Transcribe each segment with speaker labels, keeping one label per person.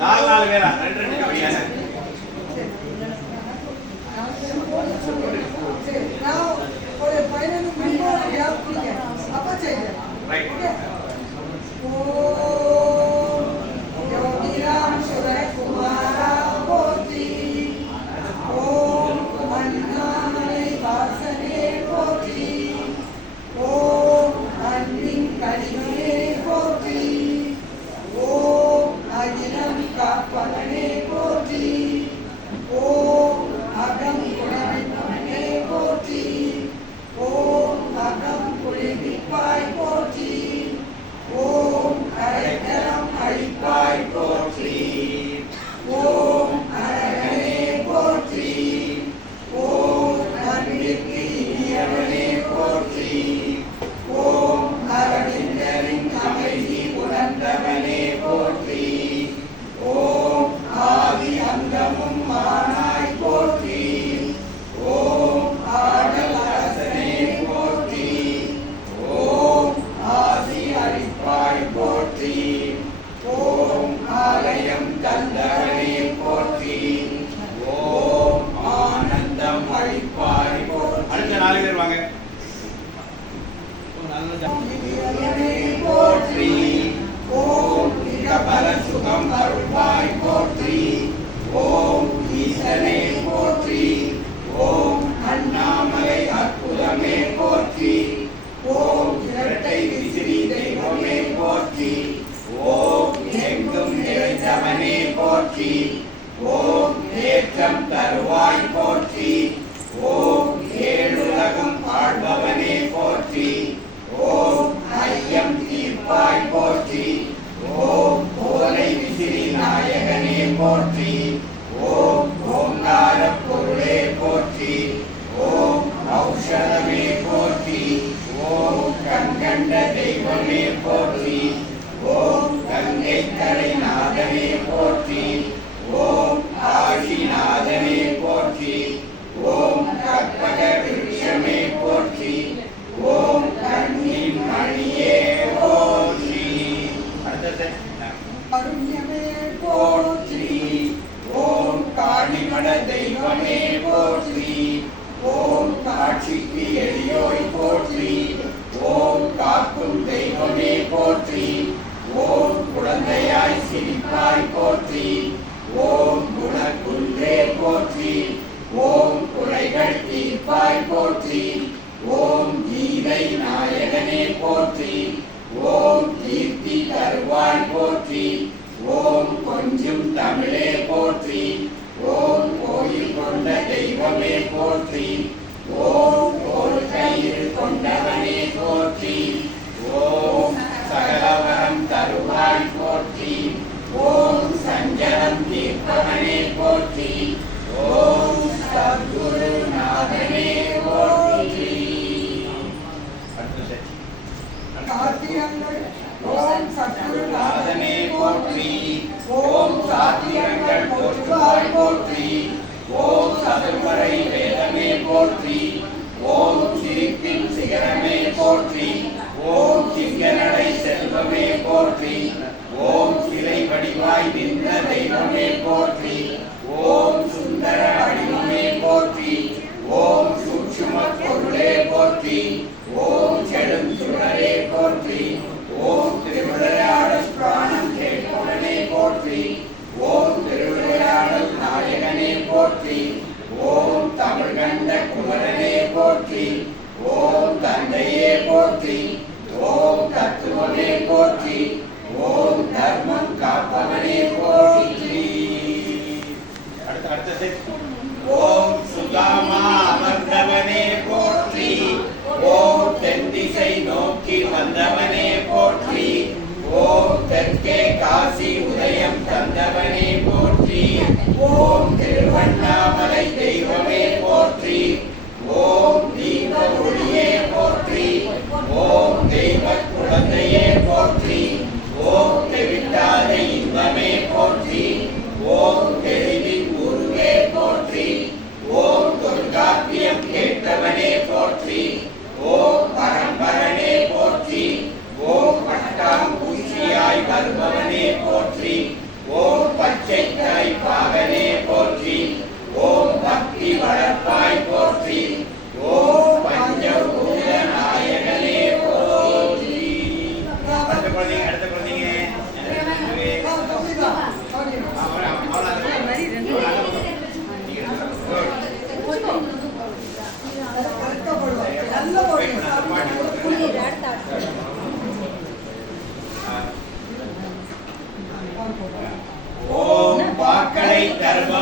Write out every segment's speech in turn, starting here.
Speaker 1: நாலு நாலு பேரா? ரெண்டு ரெண்டு
Speaker 2: கம்மியா அப்பா செய்ய
Speaker 1: ரைட்
Speaker 2: Santa போற்றி. ஓம் தேற்றம் தருவாய் போற்றி. ஓம் ஏழுலகம் ஆழ்பவனே போற்றி. ஓம் ஐயம் தீர்ப்பாய் போற்றி. ஓம் போலை விசிறி நாயகனே போற்றி. Amen. போற்றி ஓம்
Speaker 1: சதுர்வரை வேதமே போற்றி.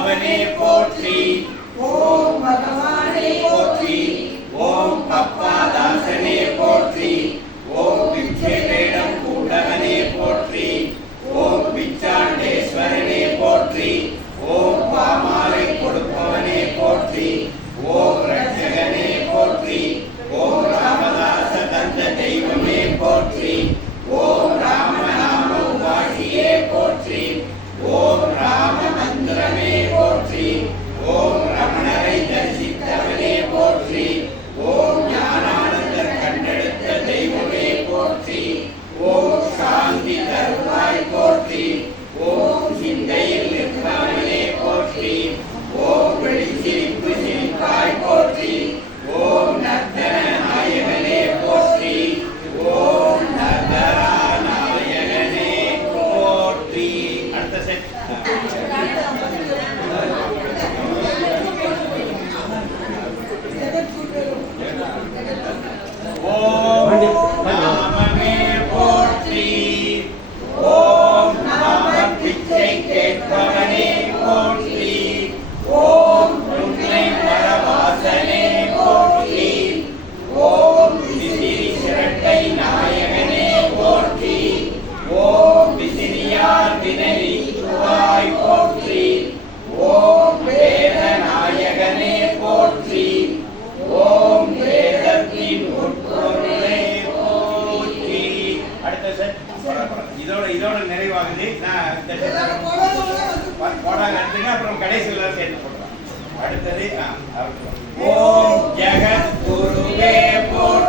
Speaker 1: அவனே போற்றி. ஓம்
Speaker 2: பகவானே
Speaker 1: போற்றி. ஓம் பப்பாதாஸ் அடுத்தது ஓம் ஜெகத் குருவே போல்